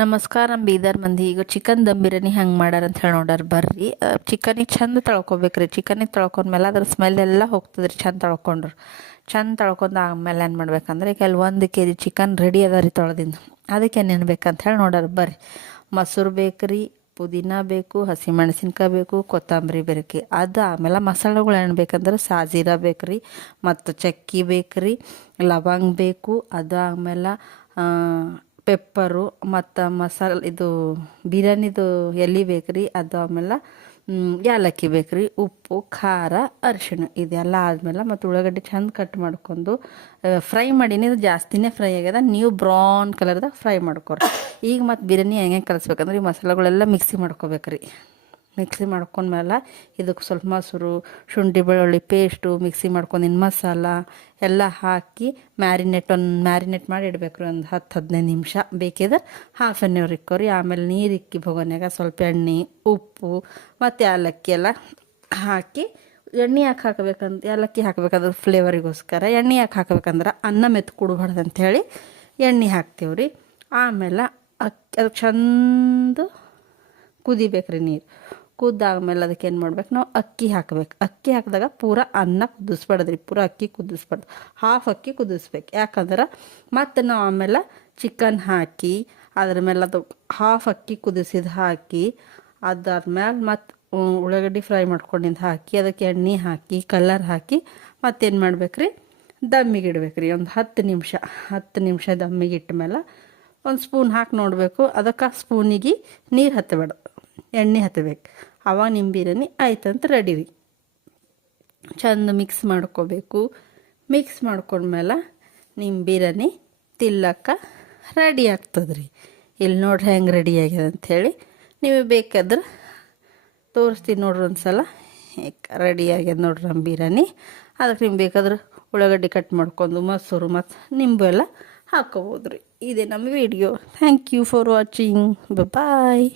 ನಮಸ್ಕಾರ ನಮ್ಮ ಬೀದರ್ ಮಂದಿ. ಈಗ ಚಿಕನ್ ದಮ್ ಬಿರಿಯಾನಿ ಹೆಂಗೆ ಮಾಡ್ಯಾರ ಅಂತ ಹೇಳಿ ನೋಡ್ಯಾರ ಬರ್ರಿ. ಚಿಕನಿಗೆ ಚಂದ ತೊಳ್ಕೊಬೇಕ್ರಿ. ಚಿಕನಿಗೆ ತೊಳ್ಕೊಂಡ್ಮೇಲೆ ಅದ್ರ ಸ್ಮೆಲ್ ಎಲ್ಲ ಹೋಗ್ತದ್ರಿ. ಚಂದ ತೊಳ್ಕೊಂಡು ಆಮೇಲೆ ಏನು ಮಾಡ್ಬೇಕಂದ್ರೆ ಕೆಲವೊಂದು ಕೆ ಜಿ ಚಿಕನ್ ರೆಡಿ ಅದ ರೀ ತೊಳೆದಿಂದ. ಅದಕ್ಕೆ ಏನೇನು ಬೇಕಂತ ಹೇಳಿ ನೋಡ್ಯಾರ ಬರ್ರಿ. ಮೊಸರು ಬೇಕು ರೀ, ಪುದೀನ ಬೇಕು, ಹಸಿಮೆಣಸಿನ್ಕಾಯಿ ಬೇಕು, ಕೊತ್ತಂಬರಿ ಬೇಕು. ಅದು ಆಮೇಲೆ ಮಸಾಲೆಗಳು ಏನು ಬೇಕಂದ್ರೆ ಸಾಜೀರ ಬೇಕು ರೀ, ಮತ್ತು ಚಕ್ಕಿ ಬೇಕು ರೀ, ಲವಂಗ ಬೇಕು. ಅದು ಆಮೇಲೆ ಪೆಪ್ಪರು ಮತ್ತು ಇದು ಬಿರಿಯಾನಿದು ಎಲೆ ಬೇಕು ರೀ. ಅದು ಆಮೇಲೆ ಏಲಕ್ಕಿ ಬೇಕು ರೀ, ಉಪ್ಪು, ಖಾರ, ಅರಿಶಿಣ. ಇದೆಲ್ಲ ಆದಮೇಲೆ ಮತ್ತು ಉಳ್ಳಾಗಡ್ಡಿ ಚಂದ ಕಟ್ ಮಾಡ್ಕೊಂಡು ಫ್ರೈ ಮಾಡೀನಿ. ಇದು ಜಾಸ್ತಿನೇ ಫ್ರೈ ಆಗ್ಯದ. ನೀವು ಬ್ರೌನ್ ಕಲರ್ದಾಗ ಫ್ರೈ ಮಾಡ್ಕೊರಿ. ಈಗ ಮತ್ತು ಬಿರಿಯಾನಿ ಹೆಂಗೆ ಕಲಿಸ್ಬೇಕಂದ್ರೆ ಈ ಮಸಾಲೆಗಳೆಲ್ಲ ಮಿಕ್ಸಿ ಮಾಡ್ಕೋಬೇಕ್ರಿ. ಮಿಕ್ಸಿ ಮಾಡ್ಕೊಂಡ್ಮೇಲೆ ಇದಕ್ಕೆ ಸ್ವಲ್ಪ ಮೊಸರು, ಶುಂಠಿ ಬೆಳ್ಳುಳ್ಳಿ ಪೇಸ್ಟು, ಮಿಕ್ಸಿ ಮಾಡ್ಕೊಂಡಿನ ಮಸಾಲ ಎಲ್ಲ ಹಾಕಿ ಮ್ಯಾರಿನೇಟ್ ಮಾಡಿ ಇಡಬೇಕು ರೀ. ಒಂದು 10-15 ನಿಮಿಷ ಬೇಕಿದ್ರೆ ಹಾಫ್ ಆನ್ ಅವರ್ ಇಕ್ಕೋರಿ. ಆಮೇಲೆ ನೀರು ಇಕ್ಕಿ ಬೊಗನ್ಯಾಗ ಸ್ವಲ್ಪ ಎಣ್ಣೆ, ಉಪ್ಪು ಮತ್ತು ಏಲಕ್ಕಿ ಎಲ್ಲ ಹಾಕಿ. ಎಣ್ಣೆ ಯಾಕೆ ಹಾಕಬೇಕಂತ, ಏಲಕ್ಕಿ ಹಾಕಬೇಕಾದ್ರೆ ಫ್ಲೇವರಿಗೋಸ್ಕರ. ಎಣ್ಣೆ ಯಾಕೆ ಹಾಕಬೇಕಂದ್ರೆ ಅನ್ನ ಮೆತ್ತು ಕುಡ್ಬಾರ್ದು ಅಂಥೇಳಿ ಎಣ್ಣೆ ಹಾಕ್ತೀವಿ ರೀ. ಆಮೇಲೆ ಅದಕ್ಕೆ ಚಂದ ಕುದಿಬೇಕು ರೀ. ನೀರು ಕುದ್ದಾದ್ಮೇಲೆ ಅದಕ್ಕೆ ಏನು ಮಾಡ್ಬೇಕು, ನಾವು ಅಕ್ಕಿ ಹಾಕ್ಬೇಕು. ಅಕ್ಕಿ ಹಾಕಿದಾಗ ಪೂರ ಅನ್ನ ಕುದಿಸ್ಬಾರ್ದು ರೀ, ಪೂರ ಅಕ್ಕಿ ಕುದಿಸ್ಬಾರ್ದು, ಹಾಫ್ ಅಕ್ಕಿ ಕುದಿಸ್ಬೇಕು. ಯಾಕಂದ್ರೆ ಮತ್ತು ನಾವು ಆಮೇಲೆ ಚಿಕನ್ ಹಾಕಿ ಅದ್ರ ಮೇಲೆ ಅದು ಹಾಫ್ ಅಕ್ಕಿ ಕುದಿಸಿದ ಹಾಕಿ ಅದಾದ್ಮೇಲೆ ಮತ್ತು ಉಳ್ಳಾಗಡ್ಡಿ ಫ್ರೈ ಮಾಡ್ಕೊಂಡಿದ್ದು ಹಾಕಿ ಅದಕ್ಕೆ ಎಣ್ಣೆ ಹಾಕಿ ಕಲರ್ ಹಾಕಿ ಮತ್ತೇನು ಮಾಡ್ಬೇಕು ರೀ, ದಮ್ಮಿಗೆ ಇಡ್ಬೇಕು ರೀ. ಒಂದು 10 ನಿಮಿಷ ದಮ್ಮಿಗೆ ಇಟ್ಟ ಮೇಲೆ ಒಂದು ಸ್ಪೂನ್ ಹಾಕಿ ನೋಡಬೇಕು. ಅದಕ್ಕೆ ಸ್ಪೂನಿಗೆ ನೀರು ಹತ್ತಬೇಡ, ಎಣ್ಣೆ ಹತ್ತಬೇಕು. ಅವಾಗ ನಿಮ್ಮ ಬಿರಿಯಾನಿ ಆಯ್ತಂತ ರೆಡಿ ರೀ. ಚಂದ ಮಿಕ್ಸ್ ಮಾಡ್ಕೋಬೇಕು. ಮಿಕ್ಸ್ ಮಾಡ್ಕೊಂಡ್ಮೇಲೆ ನಿಮ್ಮ ಬಿರಿಯಾನಿ ತಿಲ್ಲಕ್ಕೆ ರೆಡಿ ಆಗ್ತದೆ ರೀ. ಇಲ್ಲಿ ನೋಡ್ರಿ ಹೆಂಗೆ ರೆಡಿ ಆಗ್ಯದ ಅಂಥೇಳಿ. ನೀವು ಬೇಕಾದ್ರೆ ತೋರಿಸ್ತೀನಿ ನೋಡ್ರಿ ಒಂದು ಸಲ. ರೆಡಿ ಆಗ್ಯದ ನೋಡ್ರಿ ನಮ್ಮ ಬಿರಿಯಾನಿ. ಅದಕ್ಕೆ ನಿಮ್ಗೆ ಬೇಕಾದ್ರೆ ಉಳ್ಳಾಗಡ್ಡಿ ಕಟ್ ಮಾಡ್ಕೊಂಡು ಮೊಸರು ಮತ್ತು ನಿಂಬು ಎಲ್ಲ ಹಾಕ್ಕೋಬೋದು ರೀ. ಇದೇ ನಮ್ಮ video. Thank you for watching. Bye.